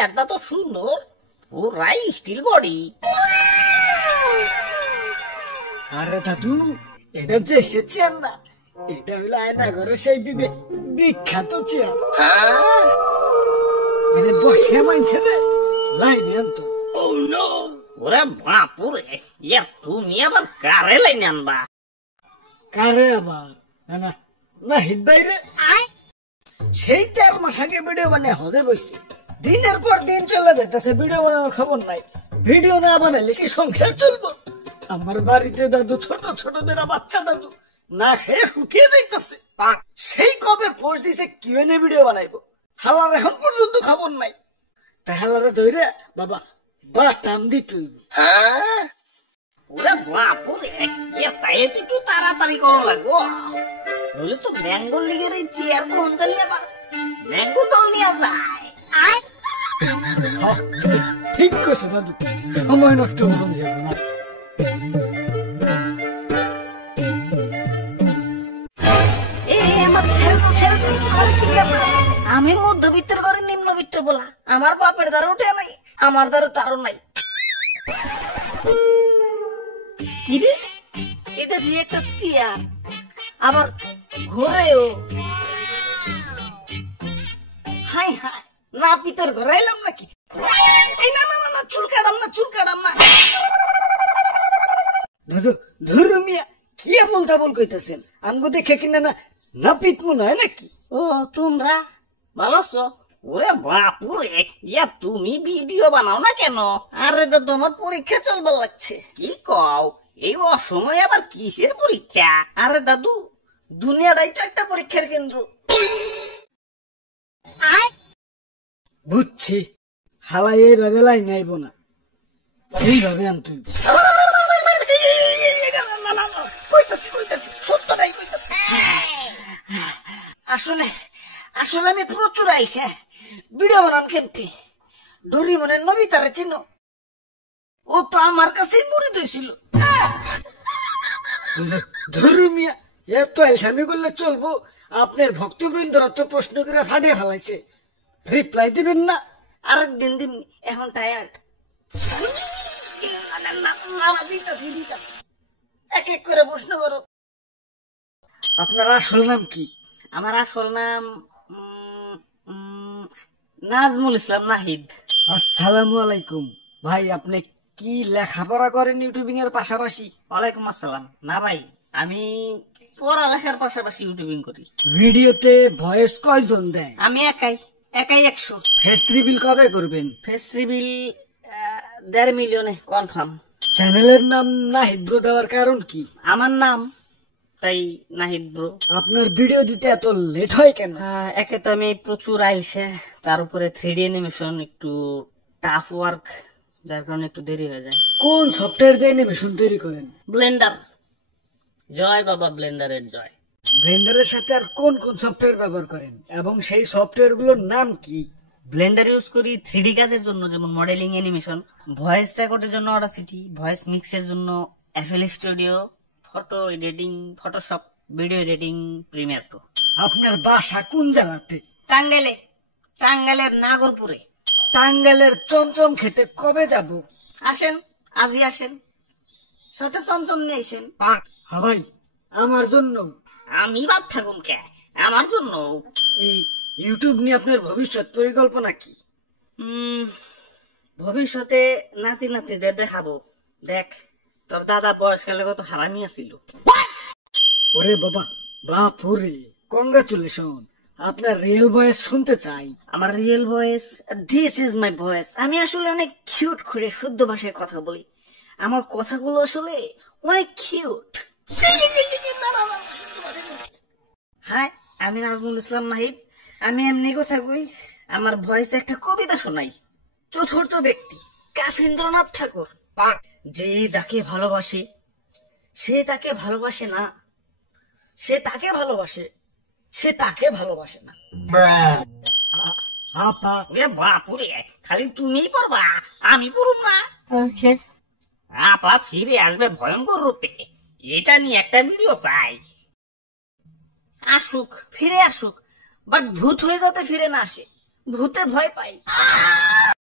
চেয়ারটা তো সুন্দর, পুরাই স্টিল বডি। আরে দাদু, এটা যে সে চেয়ার না, এটা হইলো আয়নাঘরের সেই বিখ্যাত চেয়ার। মানে বসে মানছে রে লাইনে আনতো। ওরে বাপুরে, তুমি আবার কারে লাইনে আনবা? কারে আবার? না না না, হিট বাইরে সেই 4 মাস আগে ভিডিও বানিয়ে হজে বসছে, দিনের পর দিন চলে যেতেছে, ভিডিও বানানোর খবর নাই। ভিডিও না বানাইলে কি সংসার চলবো? আমার বাড়িতে দাদু, ছোট ছোট দুটা বাচ্চা দাদু না খেয়ে শুকিয়ে যাইতেছে। সেই কবে পোস্ট দিছে কিউএনএ ভিডিও বানাইবো, হালার এখন পর্যন্ত খবর নাই। তাই হালারে ধরে বাবা বাটাম দিতে হইব। ওরে বাপুরে, তাই একটু তাড়াতাড়ি করো লাগবো, নইলে তো ম্যাঙ্গো লিগের এই চেয়ার কোন চালিয়ে আবার ম্যাঙ্গো দল নিয়ে যায়। ঠিক কইছো দাদু, সময় নষ্ট করুন যাব না। আমি মধ্যবিত্তের ঘরে নিম্নবিত্ত বলা, আমার বাপের দ্বারা উঠে নাই, আমার দ্বারা তারও নাই। কিরে, এটা যে একটা চেয়ার, আবার ঘরেও। হাই হাই, না পিতার ঘরে এলাম নাকি? এই না না না, চুল কাটাম না, চুল কাটাম না। দাদু ধরু মিয়া, কি এমন তাবল কইতেছেন? আমগো দেখে কিনা না না পিত মনে হয় নাকি? ও তোমরা ভালো আছো? ওরে বাপুরে, তুমি ভিডিও বানাও না কেন? আরে দাদু, তোমার পরীক্ষা চলবার লাগছে। কি কও, এই অসময় আবার কিসের পরীক্ষা? আরে দাদু, দুনিয়াটাই তো একটা পরীক্ষার কেন্দ্র। বুঝছি, হালাই এইভাবে লাইন আইব না, এইভাবে আনতে হইব। আসলে আসলে আমি প্রচুর আইছে ভিডিও বানান কিনতে। ডরি মনে নবিতারে চিনো? ও তো আমার কাছেই মুড়ি দিয়েছিল। ধরু মিয়া, এত আইসামি করলে চলবো? আপনার ভক্তবৃন্দরা তো প্রশ্ন করে ফাটিয়ে ফেলাইছে, রিপ্লাই দিবেন না? আরেকদিন দিন, এখন টায়ার্ড। এক এক করে প্রশ্ন করো। আপনার আসল নাম কি? আমার আসল নাম নাজমুল ইসলাম নাহিদ। আসসালামু আলাইকুম ভাই, আপনি কি লেখাপড়া করেন ইউটিউবিং এর পাশাপাশি? ওয়ালাইকুম আসসালাম। না ভাই, আমি পড়ালেখার পাশাপাশি ইউটিউবিং করি। ভিডিওতে ভয়েস কয়জন দেয়? আমি একাই 100। ফেস রিভিল কবে করবেন? ফেস রিভিল 1.5 মিলিয়নে কনফার্ম। চ্যানেলের নাম নাহিদ ব্রো দেওয়ার কারণ কি? আমার নাম, তাই নাহিদ ব্রো। আপনার ভিডিও দিতে এত লেট হয় কেন? একে তো আমি প্রচুর আইলসে, তার উপরে 3D অ্যানিমেশন একটু টাফ ওয়ার্ক, যার কারণে একটু দেরি হয়ে যায়। কোন সফটওয়্যার দিয়ে অ্যানিমেশন তৈরি করেন? ব্লেন্ডার। জয় বাবা, ব্লেন্ডারের জয়। ব্লেন্ডারের সাথে আর কোন কোন সফটওয়্যার ব্যবহার করেন এবং সেই সফটওয়্যার গুলোর নাম কি? ব্লেন্ডার ইউজ করি 3D কাজের জন্য, যেমন মডেলিং, অ্যানিমেশন, ভয়েস রেকর্ডের জন্য অডাসিটি, ভয়েস মিক্সের জন্য FL studio, photo editing Photoshop, video editing Premiere Pro. আপনার বাসা কোন জায়গাতে? টাঙ্গাইলে, টাঙ্গাইলের নাগরপুরে। টাঙ্গাইলের চমচম খেতে কবে যাব? আসেন, আজই আসেন, সাথে চমচম নিয়ে আসেন। হ্যাঁ ভাই, আমার জন্য। আমি বাদ থাকুন কে, আমার জন্য। এই ইউটিউব নিয়ে আপনার ভবিষ্যৎ পরিকল্পনা কি? ভবিষ্যতে নাতি নাতিদের দেখাবো, দেখ তোর দাদা বয়সকালে কত হারামি আছিল। ওরে বাবা, বাপুরে, কংগ্রাচুলেশন, আপনার রিয়েল ভয়েস শুনতে চাই। আমার real voice, this is my voice. আমি আসলে অনেক কিউট করে শুদ্ধ ভাষায় কথা বলি, আমার কথাগুলো আসলে অনেক কিউট। হ্যাঁ, আমি নাজমুল ইসলাম নাহিদ, আমি এমনি কথা কই। আমার ভয়েসে একটা কবিতা শোনাই। চতুর্থ ব্যক্তি কাফেন্দ্রনাথ ঠাকুর, যে যাকে ভালোবাসে সে তাকে ভালোবাসে না, সে তাকে ভালোবাসে, সে তাকে ভালোবাসে না। আপা বাপুরে, খালি তুমিই পড়বা, আমি পড়ব না। আপা ফিরে আসবে ভয়ঙ্কর রূপে, এটা নিয়ে একটা ভিডিও চাই। আসুক, ফিরে আসুক, বাট ভূত হয়ে যাতে ফিরে না আসে। ভূতে ভয় পাই।